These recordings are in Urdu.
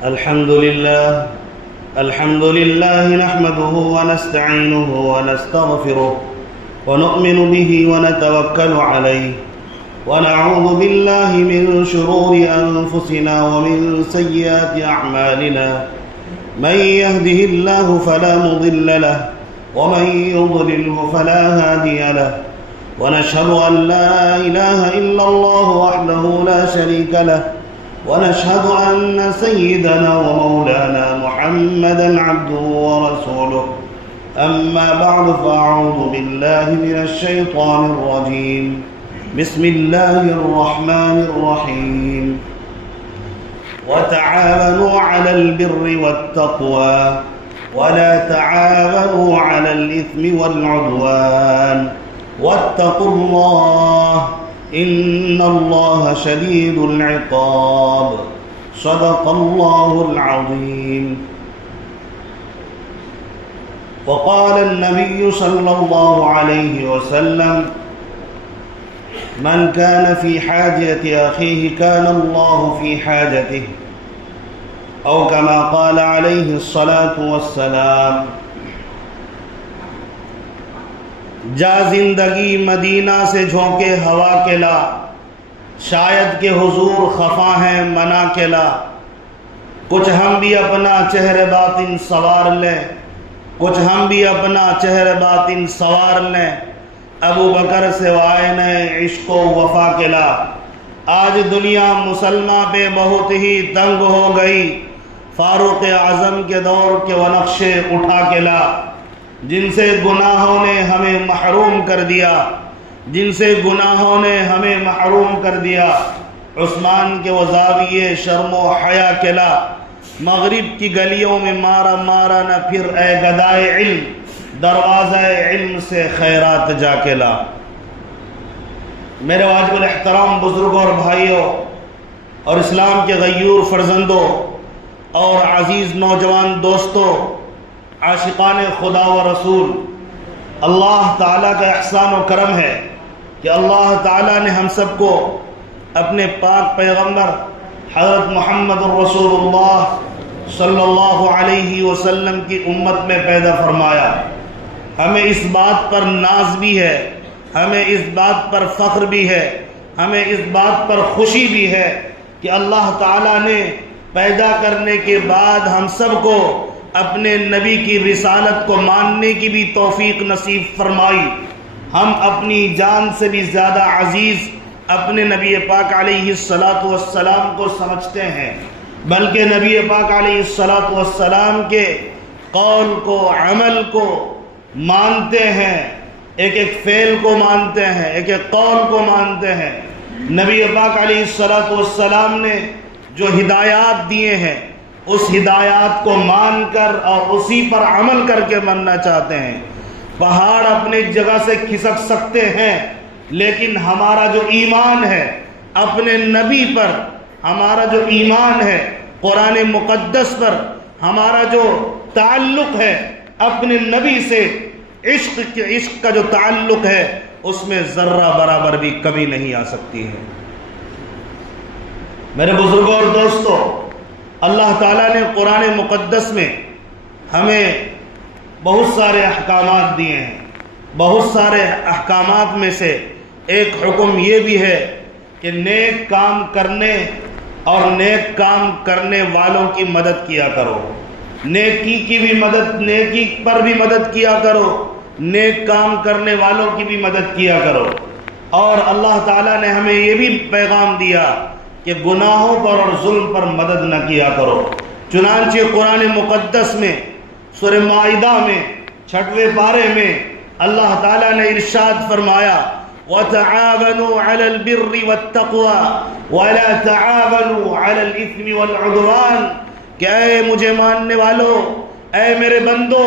الحمد لله نحمده ونستعينه ونستغفره ونؤمن به ونتوكل عليه ونعوذ بالله من شرور أنفسنا ومن سيئات أعمالنا من يهده الله فلا مضل له ومن يضلله فلا هادي له ونشهد أن لا إله إلا الله وحده لا شريك له ونشهد أن سيدنا ومولانا محمدًا عبده ورسوله أما بعد فأعوذ بالله من الشيطان الرجيم بسم الله الرحمن الرحيم وتعاونوا على البر والتقوى ولا تعاونوا على الإثم والعدوان واتقوا الله إن الله شديد العقاب صدق الله العظيم وقال النبي صلى الله عليه وسلم من كان في حاجة أخيه كان الله في حاجته أو كما قال عليه الصلاة والسلام جا زندگی مدینہ سے جھونکے ہوا کے لا شاید کہ حضور خفا ہیں منا کے لا کچھ ہم بھی اپنا چہرے باطن سوار لیں کچھ ہم بھی اپنا چہرے باطن سوار لیں ابو بکر سے وائن عشق و وفا کے لا آج دنیا مسلمہ پہ بہت ہی تنگ ہو گئی فاروق اعظم کے دور کے وہ نقشے اٹھا کے لا جن سے گناہوں نے ہمیں محروم کر دیا جن سے گناہوں نے ہمیں محروم کر دیا عثمان کے وہ زاویے شرم و حیا کے لا مغرب کی گلیوں میں مارا مارا نہ پھر اے گدائے علم دروازہ علم سے خیرات جا کے لا میرے واجب الاحترام بزرگوں اور بھائیوں اور اسلام کے غیور فرزندوں اور عزیز نوجوان دوستوں عاشقان خدا و رسول اللہ تعالیٰ کا احسان و کرم ہے کہ اللہ تعالیٰ نے ہم سب کو اپنے پاک پیغمبر حضرت محمد الرسول اللہ صلی اللہ علیہ وسلم کی امت میں پیدا فرمایا ہمیں اس بات پر ناز بھی ہے ہمیں اس بات پر فخر بھی ہے ہمیں اس بات پر خوشی بھی ہے کہ اللہ تعالیٰ نے پیدا کرنے کے بعد ہم سب کو اپنے نبی کی رسالت کو ماننے کی بھی توفیق نصیب فرمائی ہم اپنی جان سے بھی زیادہ عزیز اپنے نبی پاک علیہ السلام کو سمجھتے ہیں بلکہ نبی پاک علیہ السلام کے قول کو عمل کو مانتے ہیں ایک ایک فعل کو مانتے ہیں ایک ایک قول کو مانتے ہیں نبی پاک علیہ السلام نے جو ہدایات دیے ہیں اس ہدایات کو مان کر اور اسی پر عمل کر کے مننا چاہتے ہیں پہاڑ اپنے جگہ سے کھسک سکتے ہیں لیکن ہمارا جو ایمان ہے اپنے نبی پر ہمارا جو ایمان ہے قرآن مقدس پر ہمارا جو تعلق ہے اپنے نبی سے عشق کا جو تعلق ہے اس میں ذرہ برابر بھی کمی نہیں آ سکتی ہے میرے بزرگوں اور دوستوں اللہ تعالیٰ نے قرآن مقدس میں ہمیں بہت سارے احکامات دیے ہیں بہت سارے احکامات میں سے ایک حکم یہ بھی ہے کہ نیک کام کرنے اور نیک کام کرنے والوں کی مدد کیا کرو نیکی کی بھی مدد نیکی پر بھی مدد کیا کرو نیک کام کرنے والوں کی بھی مدد کیا کرو اور اللہ تعالیٰ نے ہمیں یہ بھی پیغام دیا کہ گناہوں پر اور ظلم پر مدد نہ کیا کرو چنانچہ قرآن مقدس میں سورہ مائدہ میں 6ویں پارے میں اللہ تعالیٰ نے ارشاد فرمایا وَتَعَاوَنُوا عَلَى الْبِرِّ وَالتَّقْوَى وَلَا تَعَاوَنُوا عَلَى الْإِثْمِ وَالْعُدْوَانِ کہ اے مجھے ماننے والو اے میرے بندو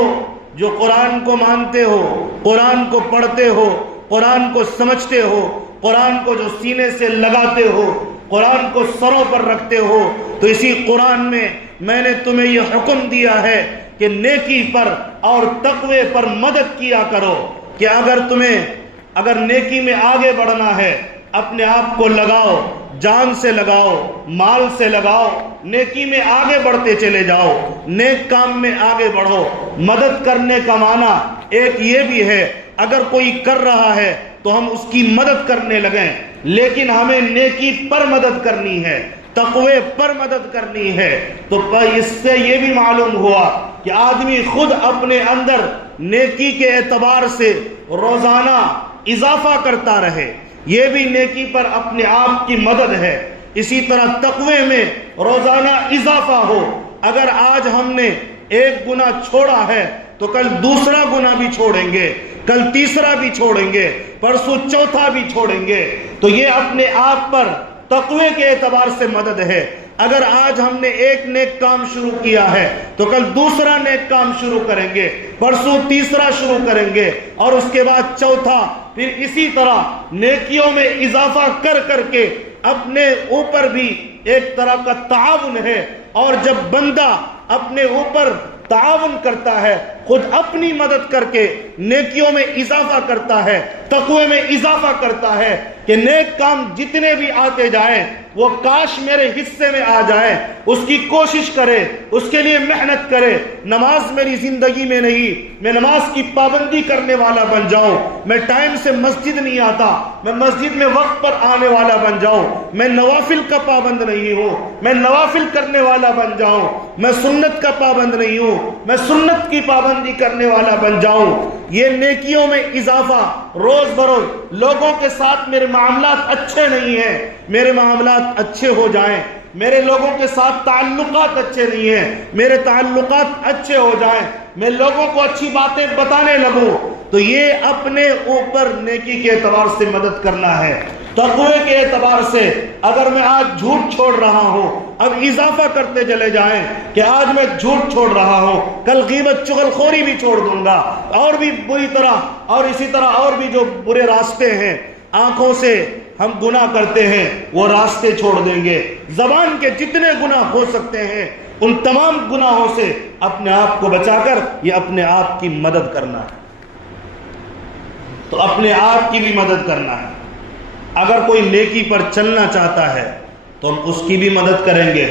جو قرآن کو مانتے ہو قرآن کو پڑھتے ہو قرآن کو سمجھتے ہو قرآن کو جو سینے سے لگاتے ہو قرآن کو سروں پر رکھتے ہو تو اسی قرآن میں نے تمہیں یہ حکم دیا ہے کہ نیکی پر اور تقوی پر مدد کیا کرو کہ اگر نیکی میں آگے بڑھنا ہے اپنے آپ کو لگاؤ جان سے لگاؤ، مال سے لگاؤ، نیکی میں آگے بڑھتے چلے جاؤ، نیک کام میں آگے بڑھو۔ مدد کرنے کا معنی ایک یہ بھی ہے، اگر کوئی کر رہا ہے تو ہم اس کی مدد کرنے لگیں، لیکن ہمیں نیکی پر مدد کرنی ہے، تقوی پر مدد کرنی ہے۔ تو اس سے یہ بھی معلوم ہوا کہ آدمی خود اپنے اندر نیکی کے اعتبار سے روزانہ اضافہ کرتا رہے، یہ بھی نیکی پر اپنے آپ کی مدد ہے۔ اسی طرح تقوی میں روزانہ اضافہ ہو، اگر آج ہم نے ایک گناہ چھوڑا ہے تو کل دوسرا گناہ بھی چھوڑیں گے، کل تیسرا بھی چھوڑیں گے، پرسوں چوتھا بھی چھوڑیں گے، تو یہ اپنے آپ پر تقوی کے اعتبار سے مدد ہے۔ اگر آج ہم نے ایک نیک کام شروع کیا ہے تو کل دوسرا نیک کام شروع کریں گے، پرسوں تیسرا شروع کریں گے، اور اس کے بعد چوتھا، پھر اسی طرح نیکیوں میں اضافہ کر کر کے اپنے اوپر بھی ایک طرح کا تعاون ہے۔ اور جب بندہ اپنے اوپر تعاون کرتا ہے، خود اپنی مدد کر کے نیکیوں میں اضافہ کرتا ہے، تقوی میں اضافہ کرتا ہے کہ نیک کام جتنے بھی آتے جائیں وہ کاش میرے حصے میں آ جائیں، اس کی کوشش کرے، اس کے لیے محنت کرے۔ نماز میری زندگی میں نہیں، میں نماز کی پابندی کرنے والا بن جاؤں، میں ٹائم سے مسجد نہیں آتا، میں مسجد میں وقت پر آنے والا بن جاؤں، میں نوافل کا پابند نہیں ہوں، میں نوافل کرنے والا بن جاؤں، میں سنت کا پابند نہیں ہوں، میں سنت کی پابندی کرنے والا بن جاؤں۔ یہ نیکیوں میں اضافہ روز بروز۔ لوگوں کے ساتھ میرے معاملات اچھے نہیں ہیں، میرے معاملات اچھے ہو جائیں۔ میرے لوگوں کے ساتھ تعلقات اچھے نہیں ہیں، میرے تعلقات اچھے ہو جائیں۔ میں لوگوں کو اچھی باتیں بتانے لگوں، تو یہ اپنے اوپر نیکی کے اعتبار سے مدد کرنا ہے۔ تقوی کے اعتبار سے اگر میں آج جھوٹ چھوڑ رہا ہوں، اب اضافہ کرتے چلے جائیں کہ آج میں جھوٹ چھوڑ رہا ہوں، کل غیبت چغلخوری بھی چھوڑ دوں گا، اور بھی بری طرح، اور اسی طرح اور بھی جو برے راستے ہیں، آنکھوں سے ہم گناہ کرتے ہیں وہ راستے چھوڑ دیں گے۔ زبان کے جتنے گناہ ہو سکتے ہیں ان تمام گناہوں سے اپنے آپ کو بچا کر یہ اپنے آپ کی مدد کرنا ہے۔ تو اپنے آپ کی بھی مدد کرنا ہے۔ اگر کوئی نیکی پر چلنا چاہتا ہے تو ہم اس کی بھی مدد کریں گے۔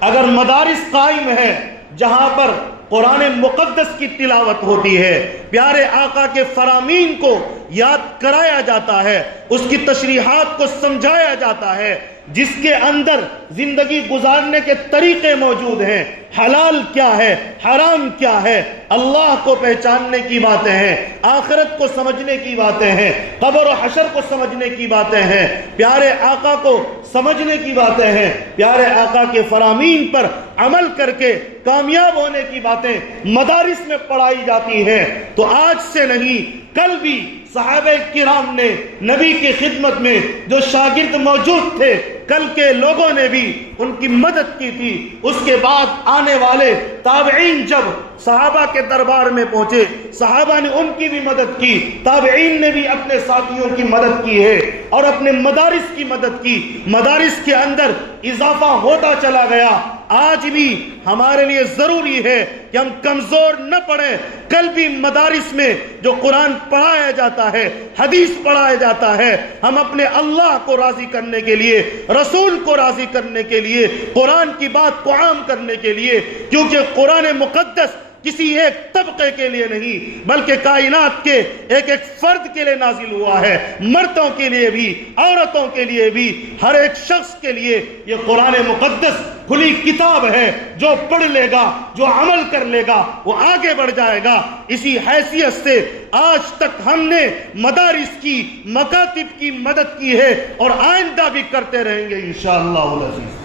اگر مدارس قائم ہے جہاں پر قرآن مقدس کی تلاوت ہوتی ہے، پیارے آقا کے فرامین کو یاد کرایا جاتا ہے، اس کی تشریحات کو سمجھایا جاتا ہے، جس کے اندر زندگی گزارنے کے طریقے موجود ہیں، حلال کیا ہے، حرام کیا ہے، اللہ کو پہچاننے کی باتیں ہیں، آخرت کو سمجھنے کی باتیں ہیں، قبر و حشر کو سمجھنے کی باتیں ہیں، پیارے آقا کو سمجھنے کی باتیں ہیں، پیارے آقا کے فرامین پر عمل کر کے کامیاب ہونے کی باتیں مدارس میں پڑھائی جاتی ہیں۔ تو آج سے نہیں، کل بھی صحابہ کرام نے نبی کی خدمت میں جو شاگرد موجود تھے، کل کے لوگوں نے بھی ان کی مدد کی تھی۔ اس کے بعد آنے والے تابعین جب صحابہ کے دربار میں پہنچے، صحابہ نے ان کی بھی مدد کی، تابعین نے بھی اپنے ساتھیوں کی مدد کی ہے اور اپنے مدارس کی مدد کی۔ مدارس کے اندر اضافہ ہوتا چلا گیا۔ آج بھی ہمارے لیے ضروری ہے کہ ہم کمزور نہ پڑیں۔ کل بھی مدارس میں جو قرآن پڑھایا جاتا ہے، حدیث پڑھایا جاتا ہے، ہم اپنے اللہ کو راضی کرنے کے لیے، رسول کو راضی کرنے کے لیے، قرآن کی بات کو عام کرنے کے لیے، کیونکہ قرآن مقدس کسی ایک طبقے کے لیے نہیں بلکہ کائنات کے ایک ایک فرد کے لیے نازل ہوا ہے، مردوں کے لیے بھی، عورتوں کے لیے بھی، ہر ایک شخص کے لیے یہ قرآن مقدس کھلی کتاب ہے۔ جو پڑھ لے گا، جو عمل کر لے گا، وہ آگے بڑھ جائے گا۔ اسی حیثیت سے آج تک ہم نے مدارس کی، مکاتب کی مدد کی ہے اور آئندہ بھی کرتے رہیں گے انشاءاللہ العزیز۔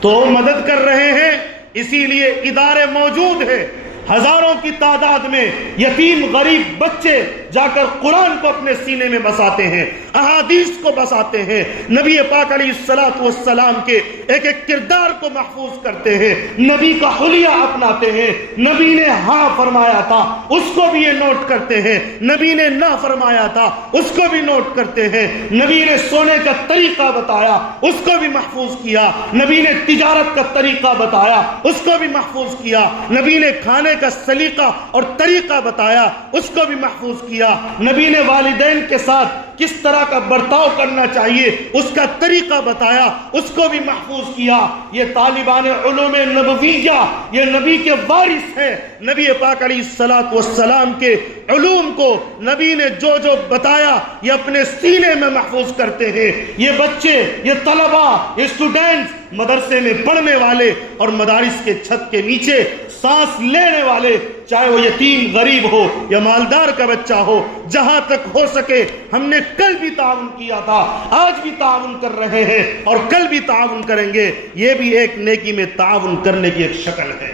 تو مدد کر رہے ہیں، اسی لیے ادارے موجود ہیں، ہزاروں کی تعداد میں یتیم غریب بچے جا کر قرآن کو اپنے سینے میں بساتے ہیں، احادیث کو بساتے ہیں، نبی پاک علیہ السلام کے ایک ایک کردار کو محفوظ کرتے ہیں، نبی کا حلیہ اپناتے ہیں، نبی نے ہاں فرمایا تھا اس کو بھی یہ نوٹ کرتے ہیں، نبی نے نہ فرمایا تھا اس کو بھی نوٹ کرتے ہیں، نبی نے سونے کا طریقہ بتایا اس کو بھی محفوظ کیا، نبی نے تجارت کا طریقہ بتایا اس کو بھی محفوظ کیا، نبی نے کھانے کا سلیقہ اور طریقہ بتایا اس کو بھی محفوظ کیا۔ کیا، نبی نے والدین کے ساتھ کس طرح کا برتاؤ کرنا چاہیے اس کا طریقہ بتایا، اس کو بھی محفوظ کیا۔ یہ طالبان علوم نبویہ، یہ نبی کے وارث ہیں۔ نبی پاک علیہ السلام کے علوم کو نبی نے جو جو بتایا یہ اپنے سینے میں محفوظ کرتے ہیں۔ یہ بچے، یہ طلبہ، یہ اسٹوڈنٹس، مدرسے میں پڑھنے والے اور مدارس کے چھت کے نیچے سانس لینے والے، چاہے وہ یتیم غریب ہو یا مالدار کا بچہ ہو، جہاں تک ہو سکے ہم نے کل بھی تعاون کیا تھا، آج بھی تعاون کر رہے ہیں اور کل بھی تعاون کریں گے۔ یہ بھی ایک نیکی میں تعاون کرنے کی ایک شکل ہے۔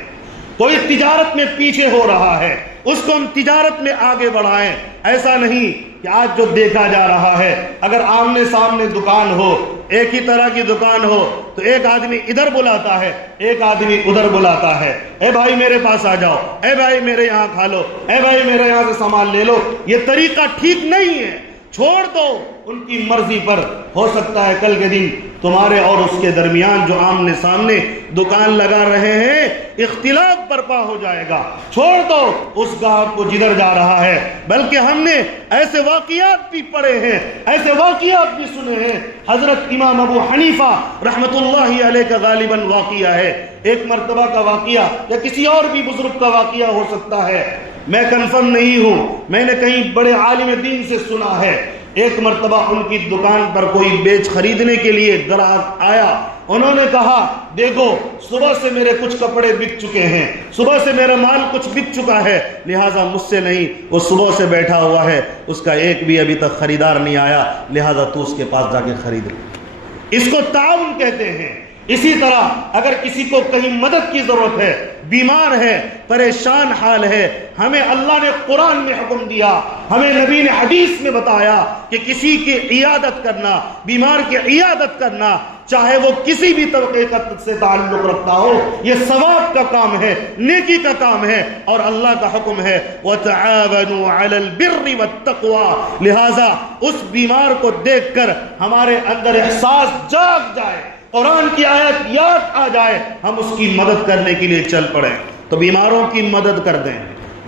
کوئی تجارت میں پیچھے ہو رہا ہے، اس کو ہم تجارت میں آگے بڑھائیں۔ ایسا نہیں کہ آج جو دیکھا جا رہا ہے، اگر آمنے سامنے دکان ہو، ایک ہی طرح کی دکان ہو، تو ایک آدمی ادھر بلاتا ہے، ایک آدمی ادھر بلاتا ہے، اے بھائی میرے پاس آ جاؤ، اے بھائی میرے یہاں کھا لو، اے بھائی میرے یہاں سے سامان لے لو۔ یہ طریقہ ٹھیک نہیں ہے، چھوڑ دو ان کی مرضی پر۔ ہو سکتا ہے کل کے دن تمہارے اور اس کے درمیان جو آمنے سامنے دکان لگا رہے ہیں اختلاف برپا ہو جائے گا۔ چھوڑ دو اس گاہک کو جدھر جا رہا ہے۔ بلکہ ہم نے ایسے واقعات بھی پڑھے ہیں، ایسے واقعات بھی سنے ہیں۔ حضرت امام ابو حنیفہ رحمت اللہ علیہ کا غالباً واقعہ ہے، ایک مرتبہ کا واقعہ یا کسی اور بھی بزرگ کا واقعہ ہو سکتا ہے، میں کنفرم نہیں ہوں، میں نے کہیں بڑے عالم دین سے سنا ہے۔ ایک مرتبہ ان کی دکان پر کوئی بیچ خریدنے کے لیے گراہک آیا، انہوں نے کہا دیکھو صبح سے میرے کچھ کپڑے بک چکے ہیں، صبح سے میرا مال کچھ بک چکا ہے، لہٰذا مجھ سے نہیں، وہ صبح سے بیٹھا ہوا ہے، اس کا ایک بھی ابھی تک خریدار نہیں آیا، لہٰذا تو اس کے پاس جا کے خرید لے۔ اس کو تعاون کہتے ہیں۔ اسی طرح اگر کسی کو کہیں مدد کی ضرورت ہے، بیمار ہے، پریشان حال ہے، ہمیں اللہ نے قرآن میں حکم دیا، ہمیں نبی نے حدیث میں بتایا کہ کسی کی عیادت کرنا، بیمار کی عیادت کرنا، چاہے وہ کسی بھی طبقے سے تعلق رکھتا ہو، یہ ثواب کا کام ہے، نیکی کا کام ہے، اور اللہ کا حکم ہے وَتَعَاوَنُوا عَلَى الْبِرِّ وَالتَّقْوَى۔ لہٰذا اس بیمار کو دیکھ کر ہمارے اندر احساس جاگ جائے، قرآن کی آیت یاد آ جائے، ہم اس کی مدد کرنے کے لیے چل پڑیں۔ تو بیماروں کی مدد کر دیں،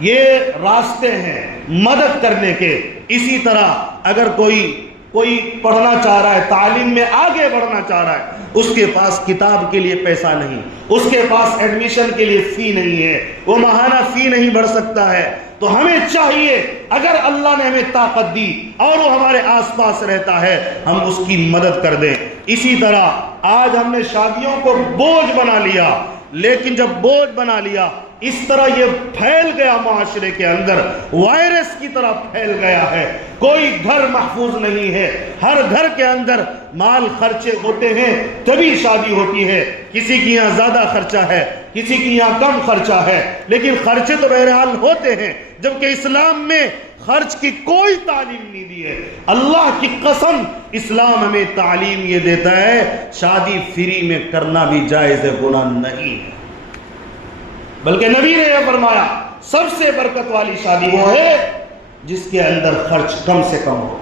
یہ راستے ہیں مدد کرنے کے۔ اسی طرح اگر کوئی پڑھنا چاہ رہا ہے، تعلیم میں آگے بڑھنا چاہ رہا ہے، اس کے پاس کتاب کے لیے پیسہ نہیں، اس کے پاس ایڈمیشن کے لیے فی نہیں ہے، وہ ماہانہ فی نہیں بڑھ سکتا ہے، تو ہمیں چاہیے اگر اللہ نے ہمیں طاقت دی اور وہ ہمارے آس پاس رہتا ہے، ہم اس کی مدد کر دیں۔ اسی طرح آج ہم نے شادیوں کو بوجھ بنا لیا، لیکن جب بوجھ بنا لیا اس طرح یہ پھیل گیا معاشرے کے اندر، وائرس کی طرح پھیل گیا ہے، کوئی گھر محفوظ نہیں ہے، ہر گھر کے اندر مال خرچے ہوتے ہیں تبھی شادی ہوتی ہے، کسی کی یہاں زیادہ خرچہ ہے، کسی کی یہاں کم خرچہ ہے، لیکن خرچے تو بہرحال ہوتے ہیں، جبکہ اسلام میں خرچ کی کوئی تعلیم نہیں دی ہے۔ اللہ کی قسم اسلام ہمیں تعلیم یہ دیتا ہے شادی فری میں کرنا بھی جائز ہے، گناہ نہیں ہے، بلکہ نبی نے یہ فرمایا سب سے برکت والی شادی وہ ہے جس کے اندر خرچ کم سے کم ہو۔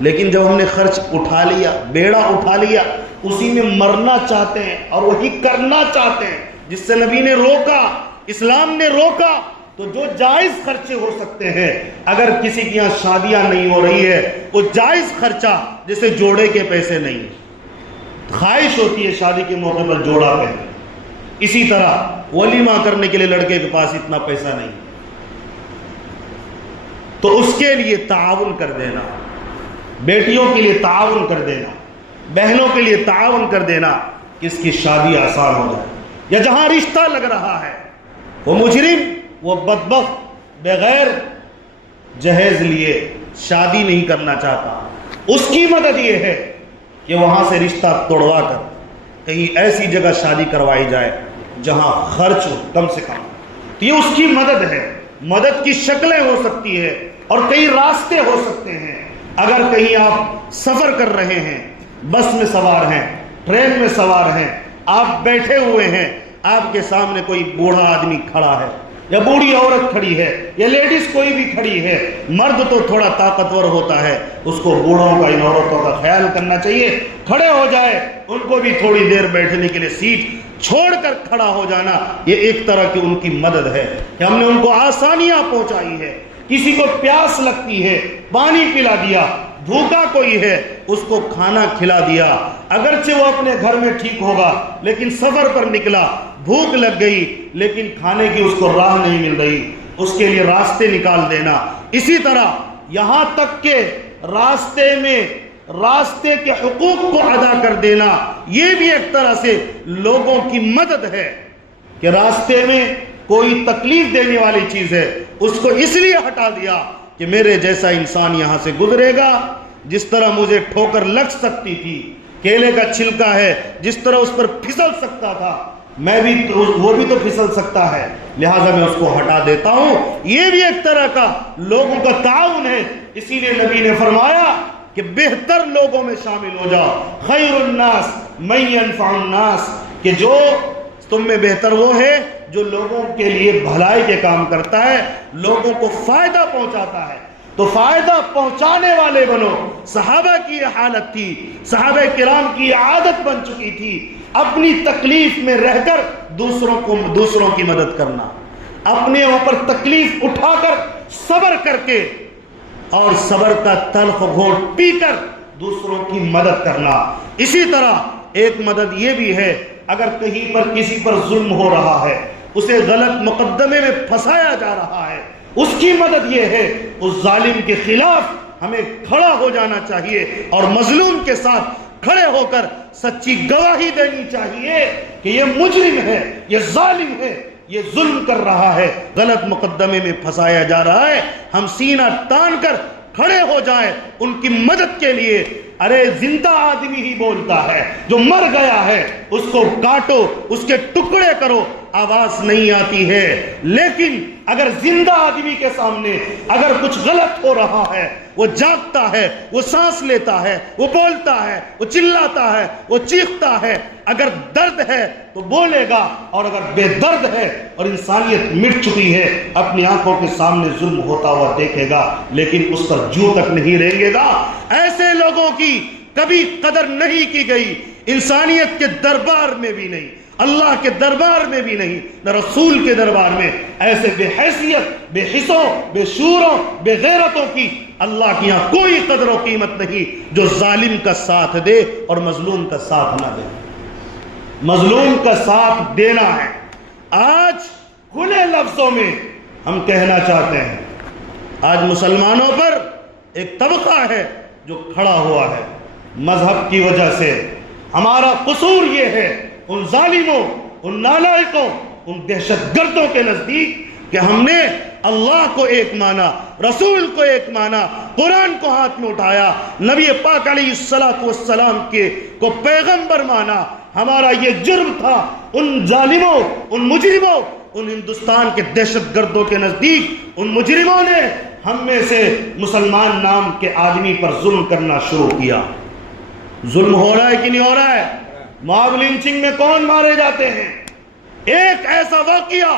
لیکن جب ہم نے خرچ اٹھا لیا، بیڑا اٹھا لیا، اسی میں مرنا چاہتے ہیں اور وہی کرنا چاہتے ہیں جس سے نبی نے روکا، اسلام نے روکا۔ تو جو جائز خرچے ہو سکتے ہیں، اگر کسی کی یہاں شادیاں نہیں ہو رہی ہے، وہ جائز خرچہ جیسے جوڑے کے پیسے نہیں، خواہش ہوتی ہے شادی کے موقع پر جوڑا پہنے، اسی طرح ولیمہ کرنے کے لیے لڑکے کے پاس اتنا پیسہ نہیں، تو اس کے لیے تعاون کر دینا، بیٹیوں کے لیے تعاون کر دینا، بہنوں کے لیے تعاون کر دینا کہ اس کی شادی آسان ہو جائے۔ یا جہاں رشتہ لگ رہا ہے وہ مجرم، وہ بدبخت بغیر جہیز لیے شادی نہیں کرنا چاہتا، اس کی مدد یہ ہے کہ وہاں سے رشتہ توڑوا کر کہیں ایسی جگہ شادی کروائی جائے جہاں خرچ ہو کم سے کم۔ تو یہ اس کی مدد ہے۔ مدد کی شکلیں ہو سکتی ہے اور کئی راستے ہو سکتے ہیں۔ اگر کہیں آپ سفر کر رہے ہیں، بس میں سوار ہیں، ٹرین میں سوار ہیں، آپ بیٹھے ہوئے ہیں، آپ کے سامنے کوئی بوڑھا آدمی کھڑا ہے یا بوڑھی عورت کھڑی ہے یا لیڈیز کوئی بھی کھڑی ہے، مرد تو تھوڑا طاقتور ہوتا ہے، اس کو بوڑھوں کا، ان عورتوں کا خیال کرنا چاہیے، کھڑے ہو جائے، ان کو بھی تھوڑی دیر بیٹھنے کے لیے سیٹ چھوڑ کر کھڑا ہو جانا، یہ ایک طرح کی ان کی مدد ہے کہ ہم نے ان کو آسانیاں پہنچائی ہے کسی کو پیاس لگتی ہے پانی پلا دیا، بھوکا کوئی ہے اس کو کھانا کھلا دیا، اگرچہ وہ اپنے گھر میں ٹھیک ہوگا لیکن سفر پر نکلا، بھوک لگ گئی لیکن کھانے کی اس کو راہ نہیں مل رہی، اس کے لیے راستے نکال دینا۔ اسی طرح یہاں تک کہ راستے کے حقوق کو ادا کر دینا، یہ بھی ایک طرح سے لوگوں کی مدد ہے کہ راستے میں کوئی تکلیف دینے والی چیز ہے اس کو اس لیے ہٹا دیا کہ میرے جیسا انسان یہاں سے گزرے گا، جس طرح مجھے ٹھوکر لگ سکتی تھی، کیلے کا چھلکا ہے جس طرح اس پر پھسل سکتا تھا، وہ بھی تو پھسل سکتا ہے، لہٰذا میں اس کو ہٹا دیتا ہوں۔ یہ بھی ایک طرح کا لوگوں کا تعاون ہے، اسی لیے نبی نے فرمایا کہ بہتر لوگوں میں شامل ہو جاؤ، خیر الناس من ينفع الناس، کہ جو تم میں بہتر وہ ہے جو لوگوں کے لیے بھلائی کے کام کرتا ہے، لوگوں کو فائدہ پہنچاتا ہے، تو فائدہ پہنچانے والے بنو۔ صحابہ کی یہ حالت تھی، صحابہ کرام کی یہ عادت بن چکی تھی، اپنی تکلیف میں رہ کر دوسروں کی مدد کرنا، اپنے اوپر تکلیف اٹھا کر صبر کر کے اور صبر کا تلخ گھونٹ پی کر دوسروں کی مدد کرنا۔ اسی طرح ایک مدد یہ بھی ہے، اگر کہیں پر کسی پر ظلم ہو رہا ہے، اسے غلط مقدمے میں پھنسایا جا رہا ہے، اس کی مدد یہ ہے اس ظالم کے خلاف ہمیں کھڑا ہو جانا چاہیے اور مظلوم کے ساتھ کھڑے ہو کر سچی گواہی دینی چاہیے کہ یہ مجرم ہے، یہ ظالم ہے، یہ ظلم کر رہا ہے، غلط مقدمے میں پھنسایا جا رہا ہے، ہم سینہ تان کر کھڑے ہو جائیں ان کی مدد کے لیے۔ ارے زندہ آدمی ہی بولتا ہے، جو مر گیا ہے اس کو کاٹو، اس کے ٹکڑے کرو، آواز نہیں آتی ہے، لیکن اگر زندہ آدمی کے سامنے اگر کچھ غلط ہو رہا ہے، وہ جاگتا ہے، وہ سانس لیتا ہے، وہ بولتا ہے، وہ چلاتا ہے، وہ چیختا ہے، اگر درد ہے تو بولے گا، اور اگر بے درد ہے اور انسانیت مٹ چکی ہے، اپنی آنکھوں کے سامنے ظلم ہوتا ہوا دیکھے گا لیکن اس پر جو تک نہیں رینگے گا۔ ایسے لوگوں کی کبھی قدر نہیں کی گئی، انسانیت کے دربار میں بھی نہیں، اللہ کے دربار میں بھی نہیں، نہ رسول کے دربار میں۔ ایسے بے حیثیت، بے حسوں، بے شوروں، بے غیرتوں کی اللہ کی یہاں کوئی قدر و قیمت نہیں، جو ظالم کا ساتھ دے اور مظلوم کا ساتھ نہ دے۔ مظلوم کا ساتھ دینا ہے۔ آج کھلے لفظوں میں ہم کہنا چاہتے ہیں، آج مسلمانوں پر ایک طبقہ ہے جو کھڑا ہوا ہے مذہب کی وجہ سے۔ ہمارا قصور یہ ہے ان ظالموں، ان نالائقوں، ان دہشت گردوں کے نزدیک کہ ہم نے اللہ کو ایک مانا، رسول کو ایک مانا، قرآن کو ہاتھ میں اٹھایا، نبی پاک علیہ السلام کو پیغمبر مانا۔ ہمارا یہ جرم تھا ان ظالموں، ان مجرموں، ان ہندوستان کے دہشت گردوں کے نزدیک ان مجرموں نے ہم میں سے مسلمان نام کے آدمی پر ظلم کرنا شروع کیا۔ ظلم ہو رہا ہے کہ نہیں ہو رہا ہے؟ ماب لنچنگ میں کون مارے جاتے ہیں؟ ایک ایسا واقعہ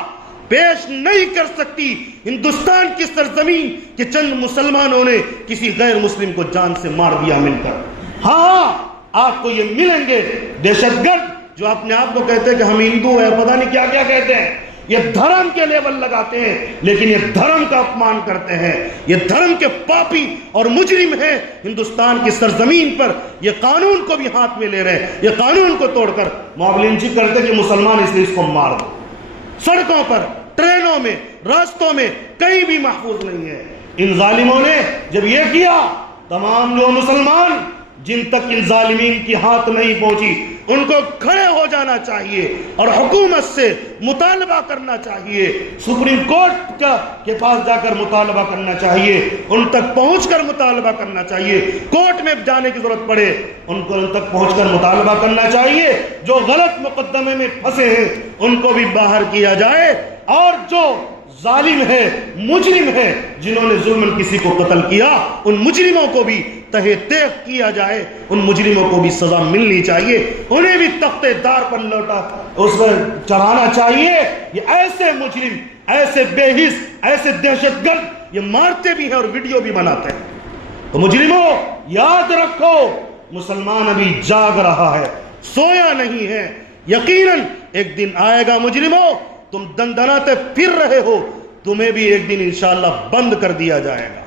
پیش نہیں کر سکتی ہندوستان کی سرزمین کہ چند مسلمانوں نے کسی غیر مسلم کو جان سے مار دیا مل کر۔ ہاں آپ کو یہ ملیں گے دہشت گرد جو اپنے آپ کو کہتے ہیں کہ ہم ہندو ہیں، پتہ نہیں کیا کیا کہتے ہیں، یہ دھرم کے لیبل لگاتے ہیں لیکن یہ دھرم کا اپمان کرتے ہیں، یہ دھرم کے پاپی اور مجرم ہیں۔ ہندوستان کی سرزمین پر یہ قانون کو بھی ہاتھ میں لے رہے ہیں، یہ قانون کو توڑ کر موب لنچنگ کرتے کہ مسلمان اس لیے اس کو مار دو۔ سڑکوں پر، ٹرینوں میں، راستوں میں کہیں بھی محفوظ نہیں ہے۔ ان ظالموں نے جب یہ کیا، تمام جو مسلمان جن تک ان ظالمین کی ہاتھ نہیں پہنچی ان کو کھڑے ہو جانا چاہیے اور حکومت سے مطالبہ کرنا چاہیے، سپریم کورٹ کے پاس جا کر مطالبہ کرنا چاہیے، ان تک پہنچ کر مطالبہ کرنا چاہیے، کورٹ میں جانے کی ضرورت پڑے ان تک پہنچ کر مطالبہ کرنا چاہیے۔ جو غلط مقدمے میں پھنسے ہیں ان کو بھی باہر کیا جائے، اور جو ظالم ہے، مجرم ہے، جنہوں نے ظلم کسی کو قتل کیا، ان مجرموں کو بھی تہہ تیغ کیا جائے، ان مجرموں کو بھی سزا ملنی چاہیے، انہیں بھی تختے دار پر لوٹا اس پر چڑھانا چاہیے۔ یہ ایسے مجرم، ایسے بے حس، ایسے دہشت گرد یہ مارتے بھی ہیں اور ویڈیو بھی بناتے ہیں۔ تو مجرموں یاد رکھو، مسلمان ابھی جاگ رہا ہے، سویا نہیں ہے۔ یقیناً ایک دن آئے گا مجرموں، تم دندناتے پھر رہے ہو، تمہیں بھی ایک دن انشاءاللہ بند کر دیا جائے گا.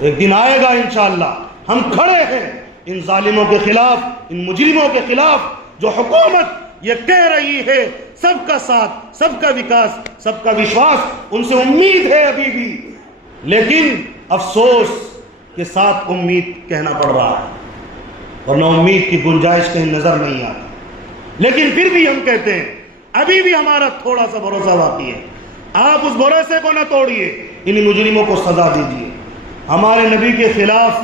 ایک دن آئے گا انشاءاللہ. ہم کھڑے ہیں ان ظالموں کے خلاف, ان مجرموں کے خلاف جو حکومت یہ کہہ رہی ہے سب کا ساتھ, سب کا وکاس, سب کا وشواس, ان سے امید ہے ابھی بھی, لیکن افسوس کے ساتھ امید کہنا پڑ رہا ہے, ورنہ امید کی گنجائش کہیں نظر نہیں آتی. لیکن پھر بھی ہم کہتے ہیں ابھی بھی ہمارا تھوڑا سا بھروسہ باقی ہے. آپ اس بھروسے کو نہ توڑیے, ان مجرموں کو سزا دیجیے. ہمارے نبی کے خلاف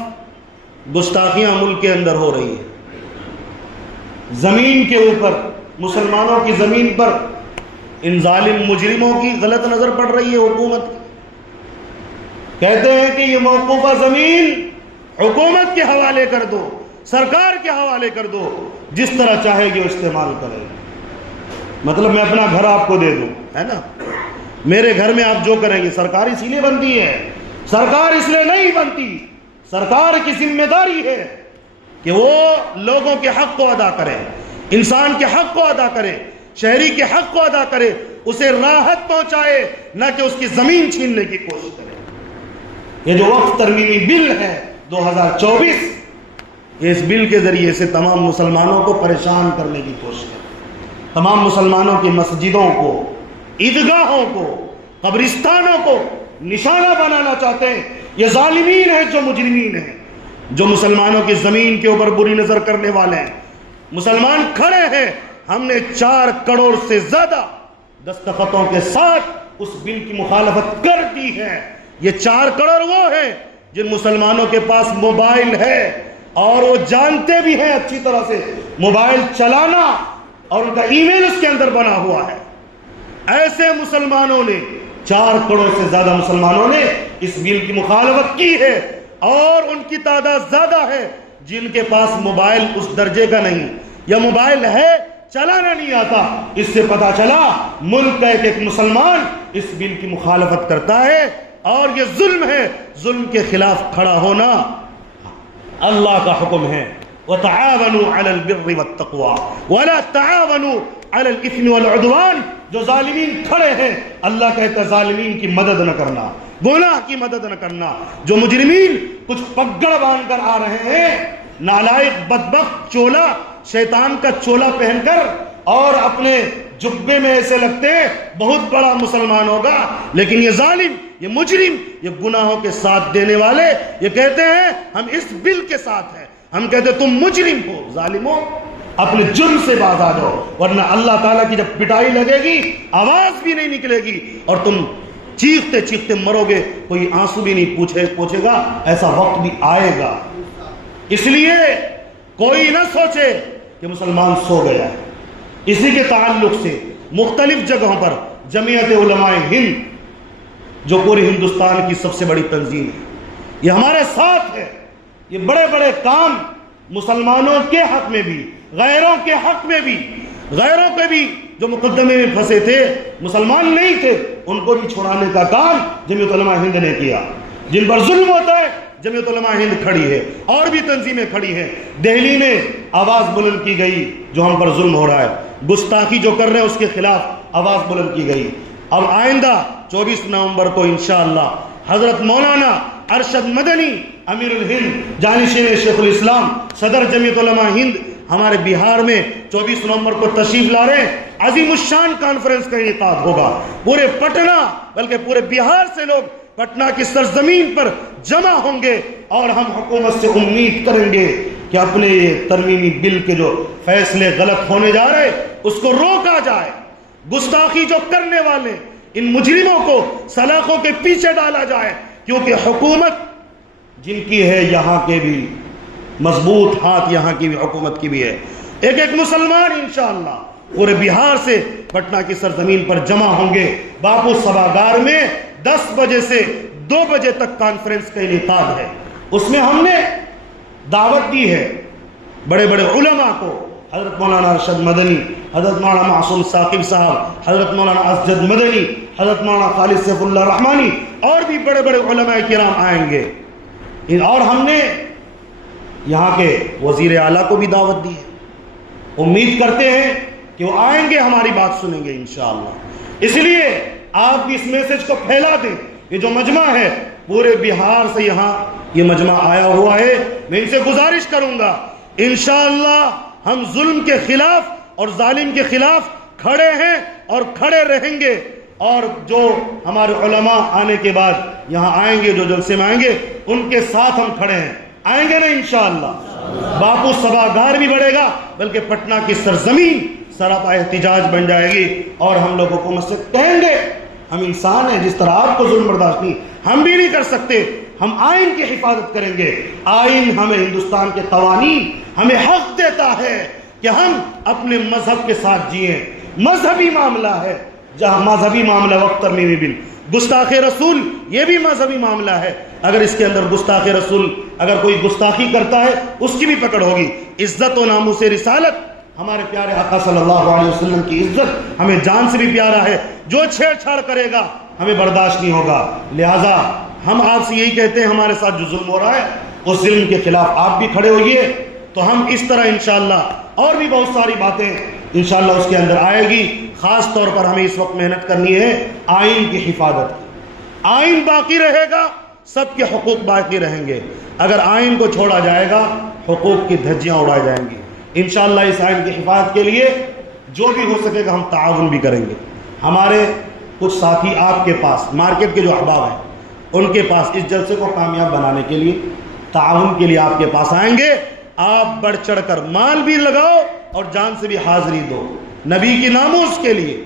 گستاخیاں ملک کے اندر ہو رہی ہیں, زمین کے اوپر, مسلمانوں کی زمین پر ان ظالم مجرموں کی غلط نظر پڑ رہی ہے حکومت کی. کہتے ہیں کہ یہ موقوفہ زمین حکومت کے حوالے کر دو, سرکار کے حوالے کر دو, جس طرح چاہے گی استعمال کرے. مطلب میں اپنا گھر آپ کو دے دوں, ہے نا, میرے گھر میں آپ جو کریں گے. سرکار اس لیے بنتی ہے, سرکار اس لیے نہیں بنتی. سرکار کی ذمہ داری ہے کہ وہ لوگوں کے حق کو ادا کرے, انسان کے حق کو ادا کرے, شہری کے حق کو ادا کرے, اسے راحت پہنچائے, نہ کہ اس کی زمین چھیننے کی کوشش کرے. یہ جو وقف ترمیمی بل ہے 2024, اس بل کے ذریعے سے تمام مسلمانوں کو پریشان کرنے کی کوشش ہے. تمام مسلمانوں کی مسجدوں کو, عیدگاہوں کو, قبرستانوں کو نشانہ بنانا چاہتے ہیں. یہ ظالمین ہیں جو مجرمین ہیں, جو مسلمانوں کی زمین کے اوپر بری نظر کرنے والے ہیں. مسلمان کھڑے ہیں, ہم نے 4 کروڑ سے زیادہ دستخطوں کے ساتھ اس بل کی مخالفت کر دی ہے. یہ 4 کروڑ وہ ہیں جن مسلمانوں کے پاس موبائل ہے اور وہ جانتے بھی ہیں اچھی طرح سے موبائل چلانا, اور ان کا ای میل اس کے اندر بنا ہوا ہے. ایسے مسلمانوں نے, 4 کروڑ سے زیادہ مسلمانوں نے اس بل کی مخالفت کی ہے, اور ان کی تعداد زیادہ ہے جن کے پاس موبائل اس درجے کا نہیں, یا موبائل ہے چلانا نہیں آتا. اس سے پتا چلا ملک کا ایک مسلمان اس بل کی مخالفت کرتا ہے, اور یہ ظلم ہے. ظلم کے خلاف کھڑا ہونا اللہ کا حکم ہے. وَتَعَاوَنُوا عَلَى الْبِرِّ وَالتَّقْوَى وَلَا تَعَاوَنُوا عَلَى الْإِثْمِ وَالْعُدْوَانِ. جو ظالمین کھڑے ہیں, اللہ کہتا ہے ظالمین کی مدد نہ کرنا, گناہ کی مدد نہ کرنا. جو مجرمین کچھ پگڑ باندھ کر آ رہے ہیں, نالائق بدبخت چولا, شیطان کا چولا پہن کر, اور اپنے جبے میں ایسے لگتے ہیں بہت بڑا مسلمان ہوگا, لیکن یہ ظالم, یہ مجرم, یہ گناہوں کے ساتھ دینے والے, یہ کہتے ہیں ہم اس بل کے ساتھ ہیں. ہم کہتے ہیں تم مجرم ہو, ظالمو, اپنے جرم سے باز آ جاؤ, ورنہ اللہ تعالیٰ کی جب پٹائی لگے گی آواز بھی نہیں نکلے گی, اور تم چیختے چیختے مرو گے, کوئی آنسو بھی نہیں پوچھے گا. ایسا وقت بھی آئے گا. اس لیے کوئی نہ سوچے کہ مسلمان سو گیا ہے. اسی کے تعلق سے مختلف جگہوں پر جمعیت علماء ہند, جو پورے ہندوستان کی سب سے بڑی تنظیم ہے, یہ ہمارے ساتھ ہے. یہ بڑے بڑے کام مسلمانوں کے حق میں بھی, غیروں کے حق میں بھی, غیروں کے بھی جو مقدمے میں پھنسے تھے, مسلمان نہیں تھے, ان کو بھی چھڑانے کا کام جمعیت علماء ہند نے کیا. جن پر ظلم ہوتا ہے جمعیت علماء ہند کھڑی ہے, اور بھی تنظیمیں کھڑی ہیں. دہلی میں آواز بلند کی گئی جو ہم پر ظلم ہو رہا ہے, گستاخی جو کر رہے ہیں اس کے خلاف آواز بلند کی گئی. اب آئندہ 24 نومبر کو انشاءاللہ حضرت مولانا ارشد مدنی امیر الہند جانشین شیخ الاسلام صدر جمعیت علماء ہند ہمارے بہار میں 24 نومبر کو تشریف لا رہے ہیں. عظیم الشان کانفرنس کا انعقاد ہوگا. پورے پٹنہ بلکہ پورے بہار سے لوگ پٹنہ کی سرزمین پر جمع ہوں گے, اور ہم حکومت سے امید کریں گے کہ اپنے یہ ترمیمی بل کے جو فیصلے غلط ہونے جا رہے اس کو روکا جائے. گستاخی جو کرنے والے ان مجرموں کو سلاخوں کے پیچھے ڈالا جائے, کیونکہ حکومت جن کی ہے یہاں کے بھی مضبوط ہاتھ, یہاں کی بھی حکومت کی بھی ہے. ایک ایک مسلمان انشاءاللہ پورے بہار سے پٹنہ کی سرزمین پر جمع ہوں گے. باپو سبھاگار میں 10 بجے سے 2 بجے تک کانفرنس کا انعقاد ہے. اس میں ہم نے دعوت دی ہے بڑے بڑے علماء کو, حضرت مولانا ارشد مدنی, حضرت مولانا معصوم ثاقب صاحب, حضرت مولانا اسجد مدنی, حضرت مولانا خالد سیف اللہ رحمانی, اور بھی بڑے بڑے علماء کرام آئیں گے. اور ہم نے یہاں کے وزیر اعلیٰ کو بھی دعوت دی ہے. امید کرتے ہیں کہ وہ آئیں گے, ہماری بات سنیں گے انشاءاللہ. اس لیے آپ اس میسج کو پھیلا دیں. یہ جو مجمع ہے پورے بہار سے یہاں یہ مجمع آیا ہوا ہے. میں ان سے گزارش کروں گا انشاءاللہ ہم ظلم کے خلاف اور ظالم کے خلاف کھڑے ہیں اور کھڑے رہیں گے. اور جو ہمارے علماء آنے کے بعد یہاں آئیں گے, جو جلسے میں آئیں گے, ان کے ساتھ ہم کھڑے ہیں. آئیں گے نا انشاءاللہ. باپو سبھاگار بھی بڑھے گا, بلکہ پٹنہ کی سرزمین سراپا احتجاج بن جائے گی. اور ہم لوگ حکومت سے کہیں گے ہم انسان ہیں, جس طرح آپ کو ظلم برداشت نہیں ہم بھی نہیں کر سکتے, ہم آئین کی حفاظت کریں گے. آئین ہمیں, ہندوستان کے قوانین ہمیں حق دیتا ہے کہ ہم اپنے مذہب کے ساتھ جئیں. مذہبی معاملہ ہے, جہاں مذہبی معاملہ وقت ترمیمی بل. گستاخ رسول یہ بھی مذہبی معاملہ ہے. اگر اس کے اندر گستاخ رسول اگر کوئی گستاخی کرتا ہے اس کی بھی پکڑ ہوگی. عزت و ناموس رسالت, ہمارے پیارے آقا صلی اللہ علیہ وسلم کی عزت ہمیں جان سے بھی پیارا ہے. جو چھیڑ چھاڑ کرے گا ہمیں برداشت نہیں ہوگا. لہٰذا ہم آپ سے یہی کہتے ہیں, ہمارے ساتھ جو ظلم ہو رہا ہے اس ظلم کے خلاف آپ بھی کھڑے ہوئیے. تو ہم اس طرح انشاءاللہ اور بھی بہت ساری باتیں انشاءاللہ اس کے اندر آئے گی. خاص طور پر ہمیں اس وقت محنت کرنی ہے آئین کی حفاظت کی. آئین باقی رہے گا, سب کے حقوق باقی رہیں گے. اگر آئین کو چھوڑا جائے گا حقوق کی دھجیاں اڑائی جائیں گی. انشاءاللہ اس آئین کی حفاظت کے لیے جو بھی ہو سکے گا ہم تعاون بھی کریں گے. ہمارے کچھ ساتھی آپ کے پاس, مارکیٹ کے جو احباب ہیں ان کے پاس اس جلسے کو کامیاب بنانے کے لیے, تعاون کے لیے آپ کے پاس آئیں گے. آپ بڑھ چڑھ کر مال بھی لگاؤ اور جان سے بھی حاضری دو, نبی کی ناموس کے لیے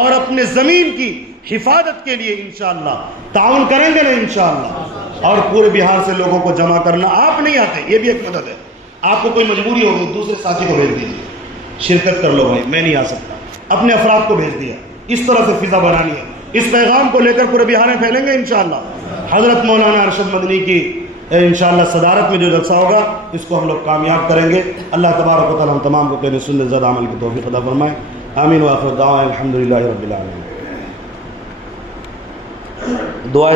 اور اپنے زمین کی حفاظت کے لیے انشاءاللہ تعاون کریں گے نا انشاءاللہ. اور پورے بہار سے لوگوں کو جمع کرنا, آپ نہیں آتے یہ بھی ایک مدد ہے. آپ کو کوئی مجبوری ہوگی دوسرے ساتھی کو بھیج دیجیے, شرکت کر لو بھائی, میں نہیں آ سکتا, اپنے افراد کو بھیج دیا. اس طرح سے فضا بنانی ہے. اس پیغام کو لے کر پورے بہار میں پھیلیں گے انشاءاللہ. حضرت مولانا ارشد مدنی کی انشاءاللہ صدارت میں جو جلسہ ہوگا اس کو ہم لوگ کامیاب کریں گے. اللہ تبارک و تعالی ہم تمام کو کہنے سنت زدہ عمل کی توفیق عطا فرمائے. آمین. وآخر دعوانا الحمدللہ رب العالمین. دعا